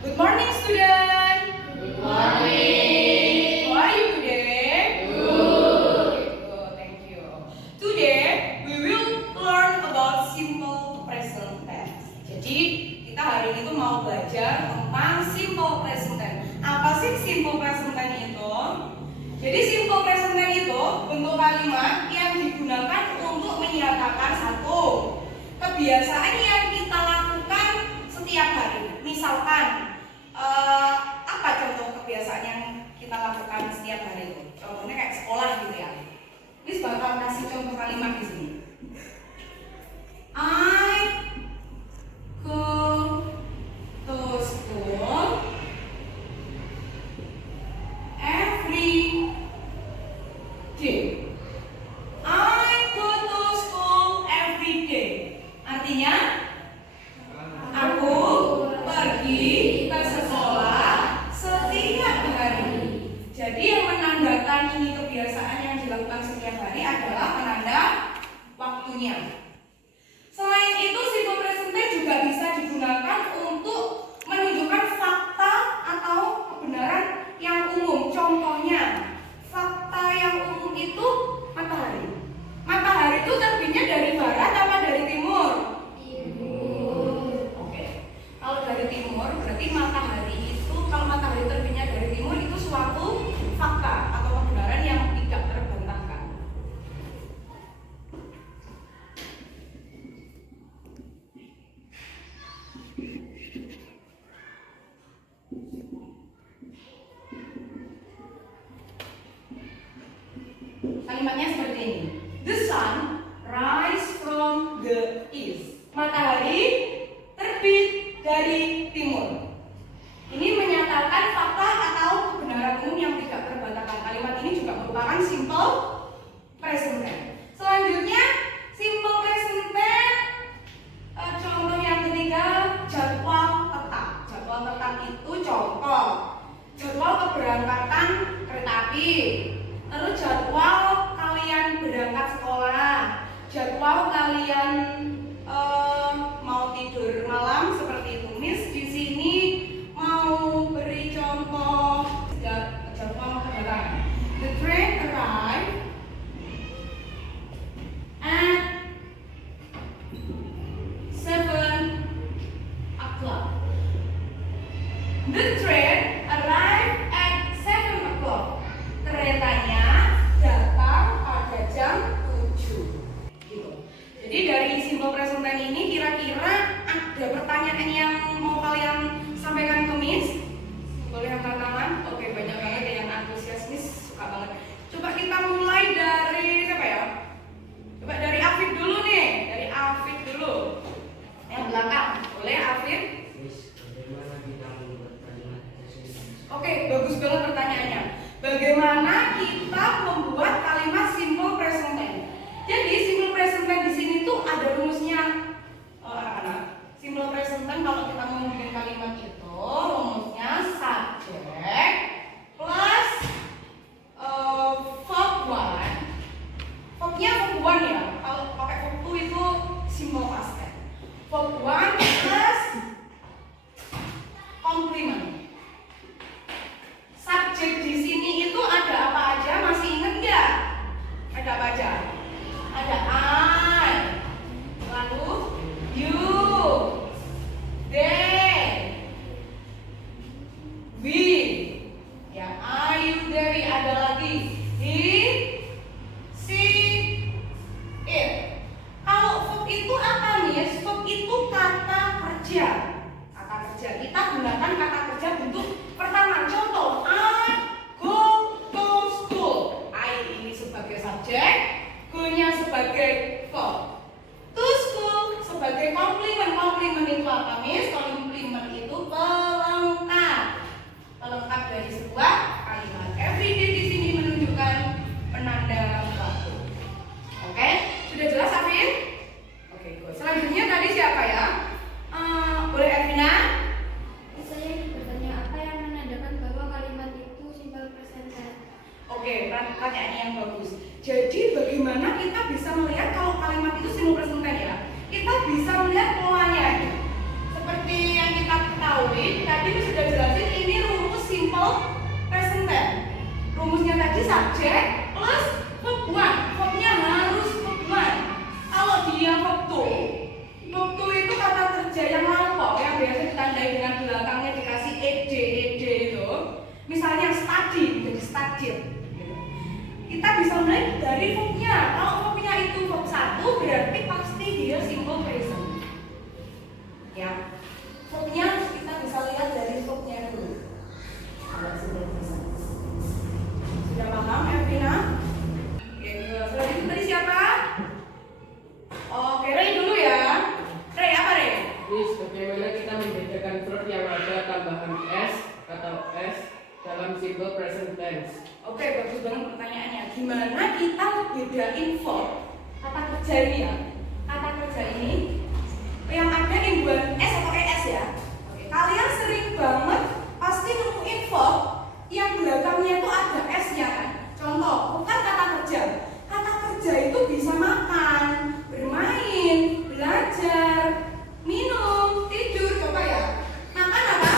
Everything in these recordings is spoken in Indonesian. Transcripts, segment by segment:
Good morning, student. Good morning. How are you today? Good. Good, thank you. Today we will learn about simple present tense. Jadi kita hari ini tuh mau belajar tentang simple present tense. Apa sih simple present tense itu? Jadi simple present tense itu bentuk kalimat yang digunakan untuk menyatakan satu kebiasaan yang kita lakukan setiap hari. Misalkan apa contoh kebiasaan yang kita lakukan setiap hari itu? Contohnya kayak sekolah gitu ya. Miss bakal kasih contoh kalimat di sini. I go to school every day. I go to school every day. Artinya aku pergi ke sekolah setiap hari. Jadi yang menandakan ini kebiasaan yang dilakukan setiap hari adalah penanda waktunya. Selain itu, simple present tense juga bisa digunakan untuk menunjukkan fakta atau kebenaran yang umum. Contohnya, fakta yang umum itu matahari. Matahari itu terbitnya dari barat apa dari timur? Oke. Kalau dari timur berarti matahari itu, kalau matahari terbitnya dari timur itu suatu fakta atau kebenaran yang tidak terbantahkan. Kalimatnya seperti ini. The sun rise from the east. Matahari terbit dari timur. Ini menyatakan fakta atau kebenaran umum yang tidak terbantahkan. Kalimat ini juga merupakan simple present tense. Selanjutnya, simple present tense. Contoh yang ketiga, jadwal tetap. Jadwal tetap itu contoh jadwal keberangkatan kereta api. Terus jadwal kalian berangkat sekolah, jadwal kalian mau tidur malam seperti itu. Miss di sini mau beri contoh jadwal kedatangan. The train arrived at 7 o'clock. The train arrived at 7 o'clock. Keretanya datang pada jam 7. Gitu. Jadi dari simple present tense ini kira-kira ada pertanyaan yang mau kalian sampaikan ke Miss? Boleh angkat tangan? Oke, banyak banget ya yang antusias, Miss suka banget. Coba kita mulai dari siapa ya? Coba dari Afif dulu nih, dari Afif dulu. Yang belakang, boleh Afif? Oke, bagus banget pertanyaannya. Bagaimana kita membuat kalimat simple present tense? Jadi simple present tense di sini tuh ada rumusnya, anak-anak. Simple present tense kalau kita mau bikin kalimat itu rumusnya subject plus verb one. Verbnya verb one ya. Kalau pakai verb two itu simple past tense. Verb one plus complement. Subjek di sini itu ada apa aja? Masih ingat nggak? Ada apa aja? Ada I, lalu you, they, we, ya I, you, they, we. Ada lagi he, she, it. Kalau verb itu apa nih? Verb itu kata kerja. Kata kerja. Kita gunakan kata kerja bentuk pertama. Contoh, I go to school. I ini sebagai subjek, go-nya sebagai verb. To school sebagai komplement. Komplement itu apa, Miss? Komplement itu pelengkap. Pelengkap dari sebuah kalimat. Every day di sini menunjukkan penanda waktu. Oke? Sudah jelas, Afin? Oke, good. Selanjutnya tadi siapa ya? Boleh tadi subjek plus verb 1. Verbnya harus verb 1. Kalau dia verb 2 itu kata kerja yang lampau yang biasa ditandai dengan belakangnya dikasih ed itu. Misalnya study jadi studied. Kita bisa mulai dari verbnya. Kalau verbnya itu verb 1 berarti pasti dia simple present. Ya, verbnya kita bisa lihat dari verbnya dulu. Sudah paham, Elvina? Oke, selanjutnya tadi siapa? Oke, Ray dulu ya. Ray apa Ray? Miss, bagaimana kita membedakan verb yang ada tambahan s atau s dalam simple present tense? Oke, bagus banget pertanyaannya. Gimana kita bedain verb kata kerja ini ya? Kata kerja ini yang ada imbuhan s atau es ya. Oke, kalian sering banget pasti nemuin verb yang belakangnya itu ada s-nya kan. Contoh, bukan kata kerja. Kata kerja itu bisa makan, bermain, belajar, minum, tidur. Coba ya. Makan apa?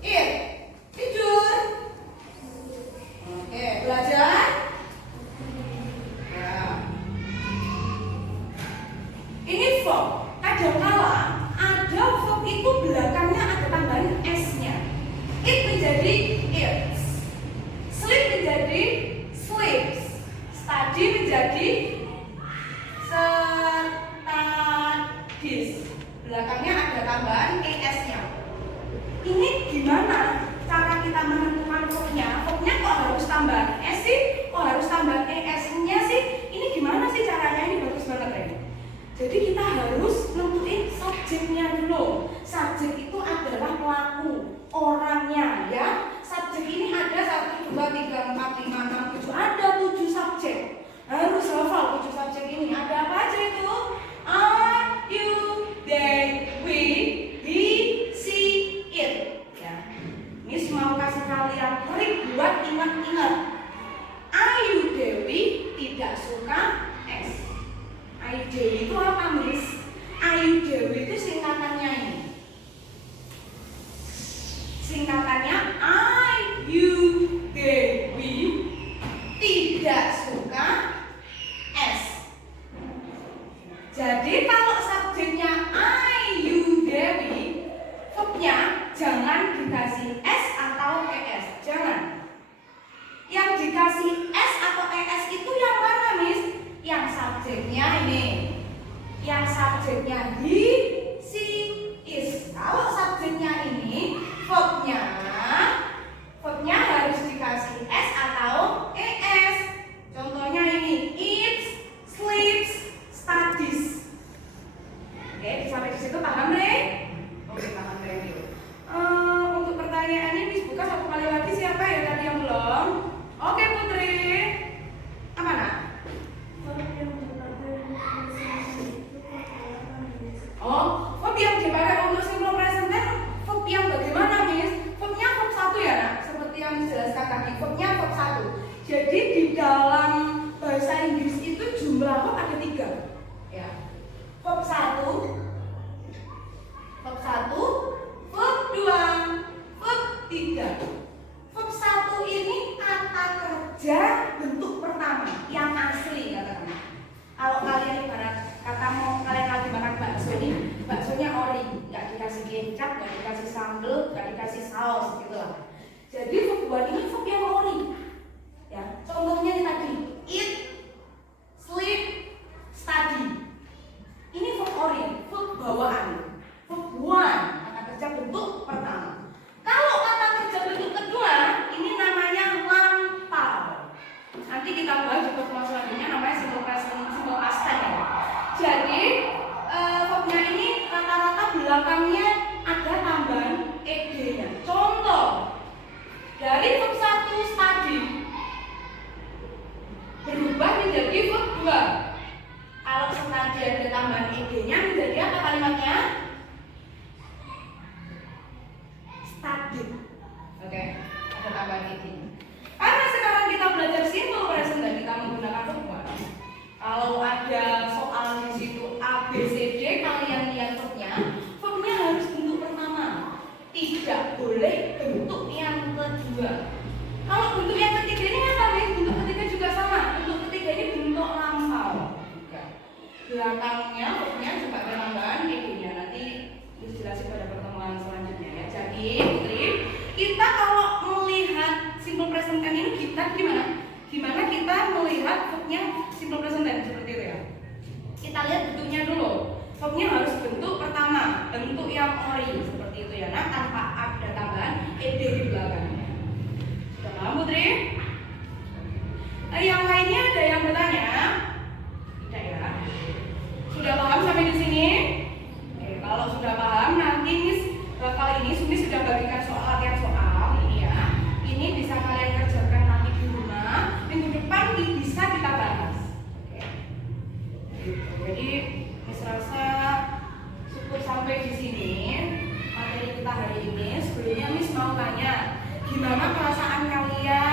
Eat. Tidur. Oke, belajar. Ya. Ini verb. Kadangkala ada verb itu belakangnya ada tambahan s-nya. Eat menjadi eats. Sleep menjadi sleeps. Study menjadi studies. Belakangnya ada tambahan es-nya. Ini gimana cara kita menentukan verbnya? Verbnya kok harus tambahan s sih? Kok harus tambahan es-nya sih? Ini gimana sih caranya? Ini bagus banget ya. Jadi kita harus nentuin subjeknya dulu. Subjek itu adalah pelaku, orangnya ya. Subjek ini ada 1, 2, 3, 4, 5, 6, 7. Ada 7 subjek. Harus hafal 7 subjek ini. Ada apa aja itu? Are, you, they, we, he, she, it. Ya. Miss mau kasih kalian trik buat ingat-ingat. Ayu Dewi tidak suka es. Ayu Dewi itu apa, Miss? Ayu Dewi itu singkatannya ini. Singkatannya Ayu Dewi tidak suka es. Jadi kalau subjeknya Ayu Dewi, verbnya jangan dikasih s atau es. Jangan. Yang dikasih s atau es itu yang mana, Miss? Yang subjeknya ini. Yang subjeknya he, she, is. Kalau subjeknya ini, verbnya harus dikasih s atau es. Contohnya ini eats, sleeps, studies. Oke, sampai di situ paham deh? Oke, paham deh. Untuk pertanyaannya Miss buka 1 kali lagi siapa ya tadi yang belum? Oke Putri. Apa nak? Oh, verb yang dipakai untuk simple present tense, verb yang bagaimana, Miss? Verbnya verb 1 ya, Nak? Seperti yang dijelaskan tadi, verbnya verb 1. Jadi di dalam bahasa Inggris itu jumlah verb ada 3. Ya. Verb 1, verb 2, verb 3. Verb 1 ini kata kerja bentuk pertama yang asli katakan. Kalau kalian ibarat kata mau kalian lagi makan bakso ini, baksonya ori, nggak dikasih kecap, nggak dikasih sambal, nggak dikasih saus gitu lah. Jadi verb 2 ini verb yang ori. Ya, contohnya ini tadi, eat, sleep, study. Ini verb ori, verb bawaan. Verb 1, kata kerja bentuk pertama. Kalau kata kerja bentuk kedua, ini namanya lampau. Nanti kita bahas di pertemuan selanjutnya namanya simple present, simple past tense ya. Jadi verbnya ini rata-rata belakangnya ada tambahan ed-nya. Contoh dari verb 1 study berubah menjadi verb 2. Kalau study ada tambahan ed-nya menjadi apa kalimatnya? Studied. Oke, ada tambahan ed-nya. Karena sekarang kita belajar simple present dan kita menggunakan verb 1. Kalau ada soal di situ A, B, C, D, kalian lihat verbnya harus bentuk pertama. Tidak boleh bentuk yang kedua. nanti Miss kali ini Miss sudah bagikan latihan soal ini ya. Ini bisa kalian kerjakan nanti di rumah. Minggu depan bisa kita bahas. Oke. Jadi Miss rasa cukup sampai di sini materi kita hari ini. Sebelumnya Miss mau tanya, gimana perasaan kalian